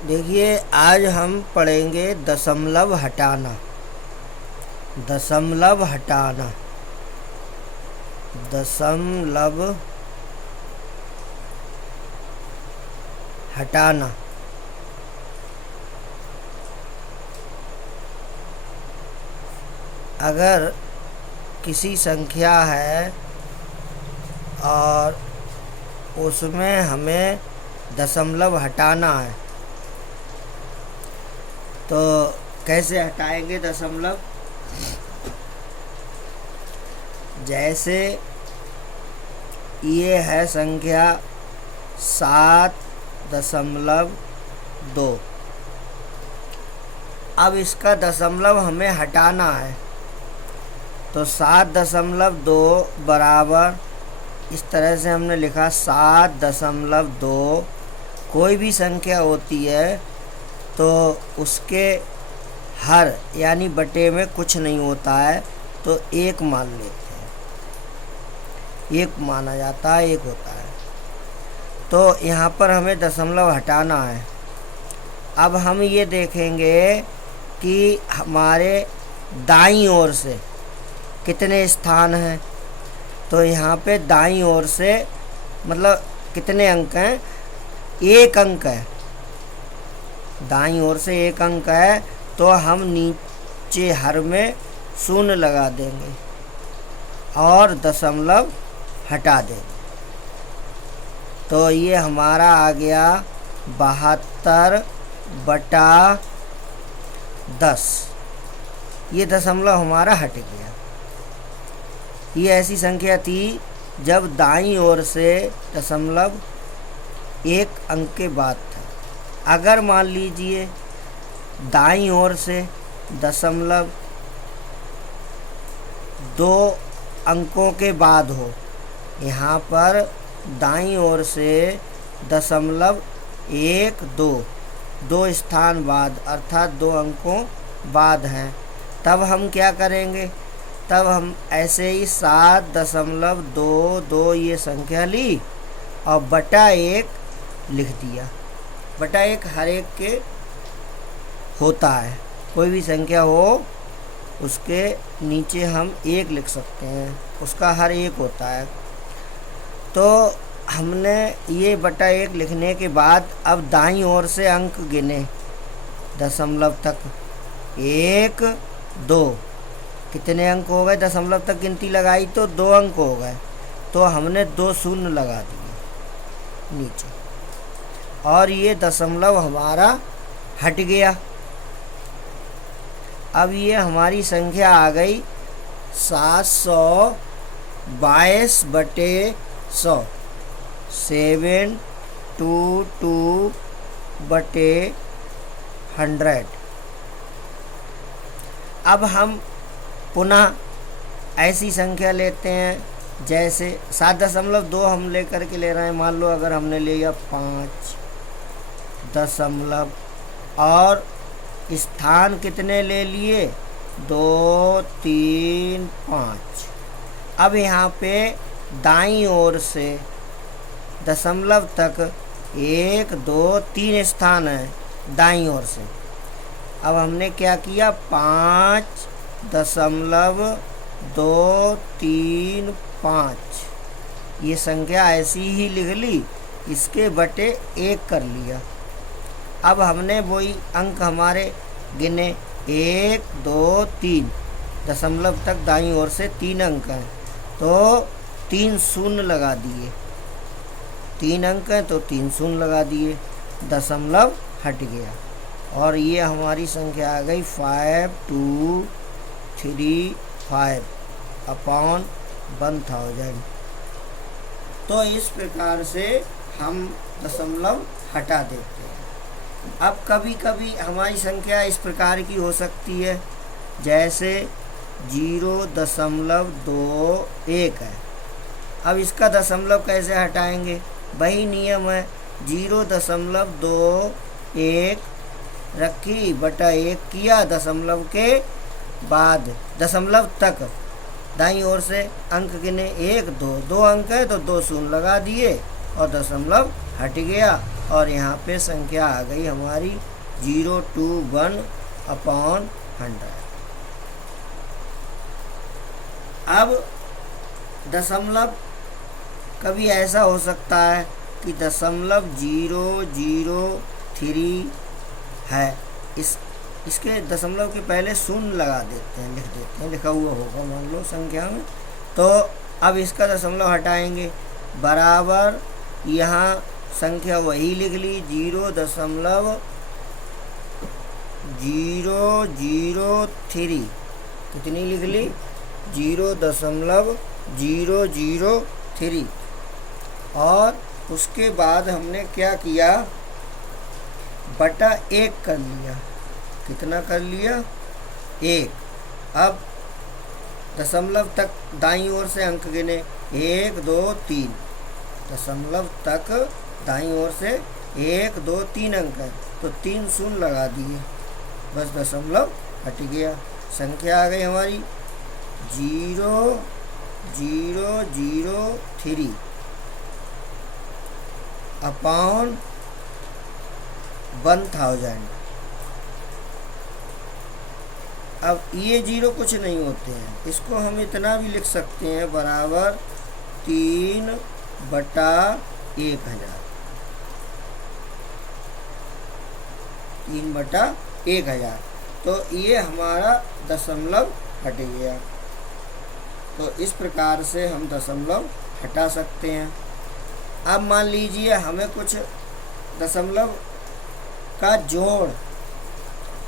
देखिए, आज हम पढ़ेंगे दशमलव हटाना। दशमलव हटाना। दशमलव हटाना। अगर किसी संख्या है और उसमें हमें दशमलव हटाना है, तो कैसे हटाएंगे दशमलव? जैसे ये है संख्या 7.2। अब इसका दशमलव हमें हटाना है, तो 7.2 बराबर इस तरह से हमने लिखा 7.2। कोई भी संख्या होती है तो उसके हर यानी बटे में कुछ नहीं होता है, तो एक मान लेते हैं। एक माना जाता है, एक होता है। तो यहाँ पर हमें दशमलव हटाना है। अब हम ये देखेंगे कि हमारे दाईं ओर से कितने स्थान हैं। तो यहाँ पे दाईं ओर से मतलब कितने अंक हैं? एक अंक है। दाईं ओर से एक अंक है, तो हम नीचे हर में शून्य लगा देंगे और दशमलव हटा देंगे। तो ये हमारा आ गया 72/10। ये दशमलव हमारा हट गया। ये ऐसी संख्या थी जब दाईं ओर से दशमलव एक अंक के बाद था। अगर मान लीजिए दाईं ओर से दशमलव 2 अंकों के बाद हो, यहाँ पर दाईं ओर से दशमलव 1 2 2 स्थान बाद अर्थात 2 अंकों बाद हैं, तब हम क्या करेंगे? तब हम ऐसे ही 7.22 ये संख्या ली और बटा 1 लिख दिया। बटा 1 हर एक के होता है। कोई भी संख्या हो उसके नीचे हम 1 लिख सकते हैं, उसका हर एक होता है। तो हमने ये बटा 1 लिखने के बाद अब दाईं ओर से अंक गिने दशमलव तक। 1 2 कितने अंक हो गए? दशमलव तक गिनती लगाई तो 2 अंक हो गए, तो हमने 2 शून्य लगा दिए नीचे और ये दशमलव हमारा हट गया। अब ये हमारी संख्या आ गई 722/100। 722/100। अब हम पुनः ऐसी संख्या लेते हैं, जैसे 7.2 हम लेकर के ले रहे हैं। मान लो अगर हमने लिया 5 दशमलव और स्थान कितने ले लिए? 2 3 5। अब यहाँ पे दाईं ओर से दशमलव तक 1 2 3 स्थान है दाईं ओर से। अब हमने क्या किया? 5.235 ये संख्या ऐसी ही लिख ली, इसके बटे 1 कर लिया। अब हमने वही अंक हमारे गिने 1 2 3 दशमलव तक दाईं ओर से 3 अंक हैं, तो 3 शून्य लगा दिए। 3 अंक हैं तो 3 शून्य लगा दिए, दशमलव हट गया और ये हमारी संख्या आ गई 5235/1000। तो इस प्रकार से हम दशमलव हटा देते हैं। अब कभी कभी हमारी संख्या इस प्रकार की हो सकती है, जैसे 0.21 है। अब इसका दशमलव कैसे हटाएंगे? वही नियम है, 0.21 रखी बटा 1 किया, दशमलव के बाद दशमलव तक दाईं ओर से अंक गिने 1 2 2 अंक है तो 2 शून्य लगा दिए और दशमलव हट गया। और यहाँ पे संख्या आ गई हमारी 021/100। अब दशमलव कभी ऐसा हो सकता है कि 0.003 है, इसके दशमलव के पहले शून्य लगा देते हैं, लिख देते हैं, लिखा हुआ होगा मान लो संख्या में। तो अब इसका दशमलव हटाएंगे, बराबर यहाँ संख्या वही लिख ली 0.003। कितनी लिख ली? 0.003। और उसके बाद हमने क्या किया, बटा 1 कर लिया। कितना कर लिया? 1। अब दशमलव तक दाईं ओर से अंक गिने, 1 2 3। दशमलव तक दाईं ओर से 1 2 3 अंक है, तो 3 शून्य लगा दिए, बस दशमलव हट गया। संख्या आ गई हमारी 0.003 अपॉन 1000। अब ये 0 कुछ नहीं होते हैं, इसको हम इतना भी लिख सकते हैं, बराबर 3/1000। 3/1000। तो ये हमारा दशमलव हट गया। तो इस प्रकार से हम दशमलव हटा सकते हैं। अब मान लीजिए हमें कुछ दशमलव का जोड़,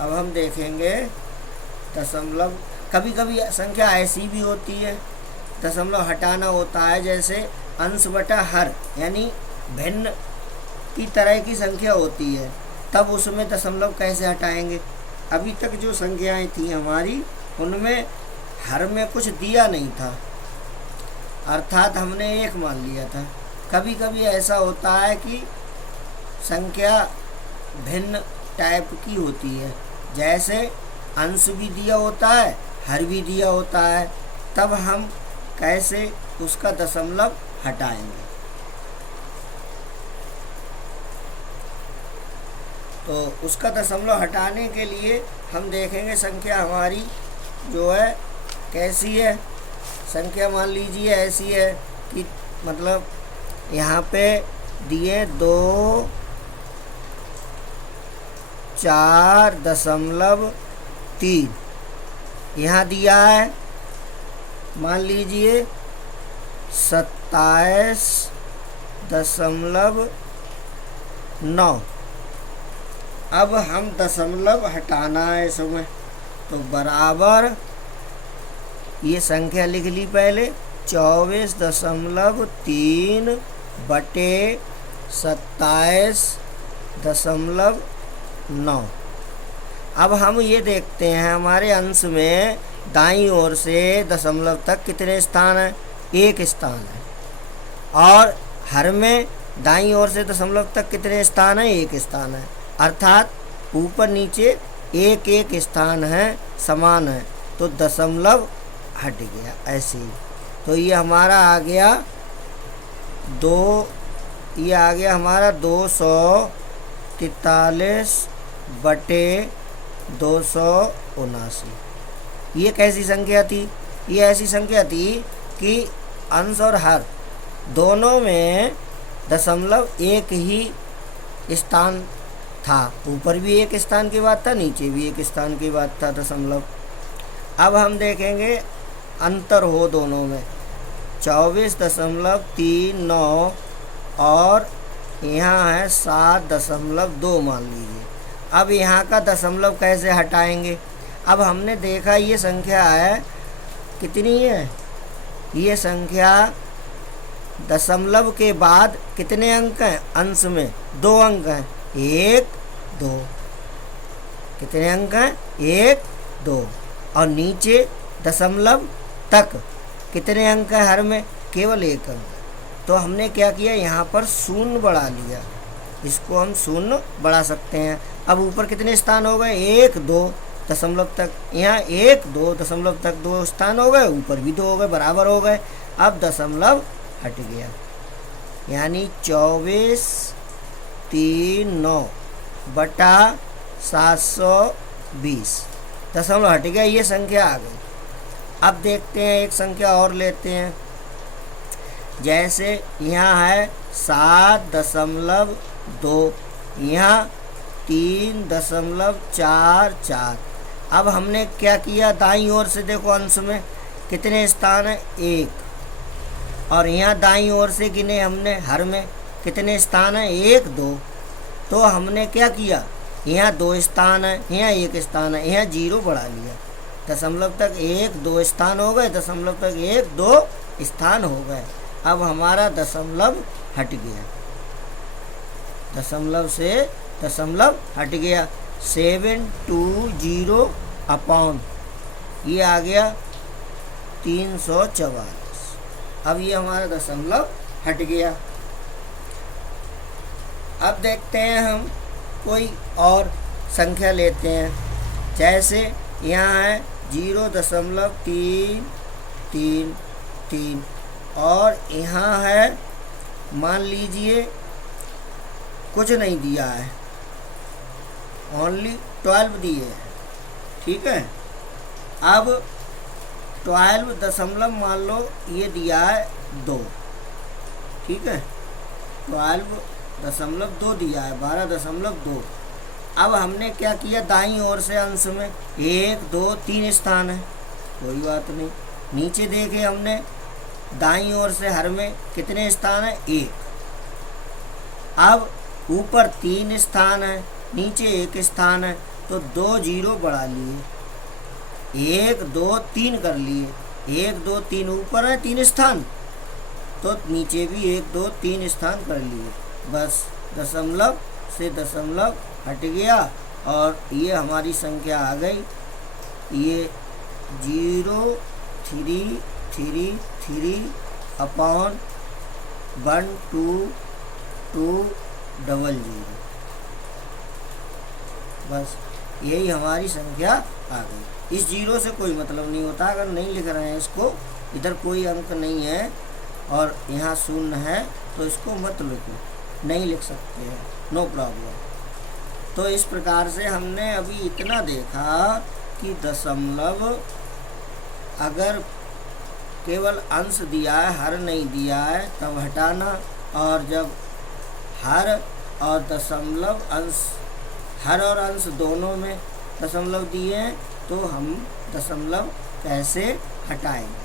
अब हम देखेंगे दशमलव, कभी कभी संख्या ऐसी भी होती है दशमलव हटाना होता है, जैसे अंश बटा हर, यानी भिन्न की तरह की संख्या होती है, तब उसमें दशमलव कैसे हटाएंगे। अभी तक जो संख्याएं थी हमारी, उनमें हर में कुछ दिया नहीं था, अर्थात हमने 1 मान लिया था। कभी कभी ऐसा होता है कि संख्या भिन्न टाइप की होती है, जैसे अंश भी दिया होता है, हर भी दिया होता है, तब हम कैसे उसका दशमलव हटाएंगे। तो उसका दशमलव हटाने के लिए हम देखेंगे संख्या हमारी जो है कैसी है। संख्या मान लीजिए ऐसी है कि मतलब यहाँ पे दिए 2 4.3, यहाँ दिया है मान लीजिए 27.9। अब हम दशमलव हटाना है इसमें, तो बराबर ये संख्या लिख ली पहले 24.3 बटे 27.9। अब हम ये देखते हैं हमारे अंश में दाईं ओर से दशमलव तक कितने स्थान हैं? 1 स्थान है। और हर में दाईं ओर से दशमलव तक कितने स्थान हैं? 1 स्थान है। अर्थात ऊपर नीचे 1 स्थान है, समान है, तो दशमलव हट गया ऐसे ही। तो ये हमारा आ गया ये आ गया हमारा 243 बटे 279। ये कैसी संख्या थी? ये ऐसी संख्या थी कि अंश और हर दोनों में दशमलव 1 ही स्थान था, ऊपर भी 1 स्थान की बात था, नीचे भी 1 स्थान की बात था दशमलव। अब हम देखेंगे अंतर हो दोनों में, 24.39 और यहाँ है 7.2 मान लीजिए। अब यहाँ का दशमलव कैसे हटाएंगे? अब हमने देखा ये संख्या है कितनी है, ये संख्या दशमलव के बाद कितने अंक हैं? अंश में 2 अंक हैं, 1 2। कितने अंक हैं? 1 2। और नीचे दशमलव तक कितने अंक हैं? हर में केवल 1 अंक। तो हमने क्या किया, यहाँ पर शून्य बढ़ा लिया, इसको हम शून्य बढ़ा सकते हैं। अब ऊपर कितने स्थान हो गए? 1 2 दशमलव तक, यहाँ 1 2 दशमलव तक 2 स्थान हो गए, ऊपर भी 2 हो गए, बराबर हो गए। अब दशमलव हट गया, यानी 24 339 बटा 720 दशमलव हट गया, ये संख्या आ गई। अब देखते हैं एक संख्या और लेते हैं। जैसे यहाँ है 7.2, यहाँ 3.44। अब हमने क्या किया, दाईं ओर से देखो अंश में कितने स्थान है, 1, और यहाँ दाईं ओर से गिने हमने हर में कितने स्थान है, 1 2। तो हमने क्या किया, यहाँ 2 स्थान है, यहाँ 1 स्थान है, यहाँ 0 बढ़ा लिया। दशमलव तक 1 2 स्थान हो गए, दशमलव तक 1 2 स्थान हो गए। अब हमारा दशमलव हट गया, दशमलव से दशमलव हट गया। 720 अपॉन ये आ गया 344। अब ये हमारा दशमलव हट गया। अब देखते हैं हम कोई और संख्या लेते हैं। जैसे यहाँ है 0.333 और यहाँ है मान लीजिए कुछ नहीं दिया है, ओनली 12 दिए हैं, ठीक है। अब 12 दशमलव मान लो ये दिया है 2, ठीक है, 12.2 दिया है, 12.2। अब हमने क्या किया, दाईं ओर से अंश में 1 2 3 स्थान है, कोई बात नहीं। नीचे देखे हमने दाईं ओर से हर में कितने स्थान है, 1। अब ऊपर 3 स्थान है, नीचे 1 स्थान है, तो 2 0 बढ़ा लिए, 1 2 3 कर लिए। 1 2 3 ऊपर है 3 स्थान, तो नीचे भी 1 2 3 स्थान कर लिए। बस दशमलव से दशमलव हट गया और ये हमारी संख्या आ गई, ये 0333 अपॉन 12200। बस यही हमारी संख्या आ गई। इस 0 से कोई मतलब नहीं होता, अगर नहीं लिख रहे हैं इसको, इधर कोई अंक नहीं है और यहाँ शून्य है तो इसको मत लिखो, नहीं लिख सकते हैं, नो प्रॉब्लम। तो इस प्रकार से हमने अभी इतना देखा कि दशमलव अगर केवल अंश दिया है, हर नहीं दिया है, तब हटाना, और जब हर और दशमलव अंश, हर और अंश दोनों में दशमलव दिए हैं तो हम दशमलव कैसे हटाएंगे।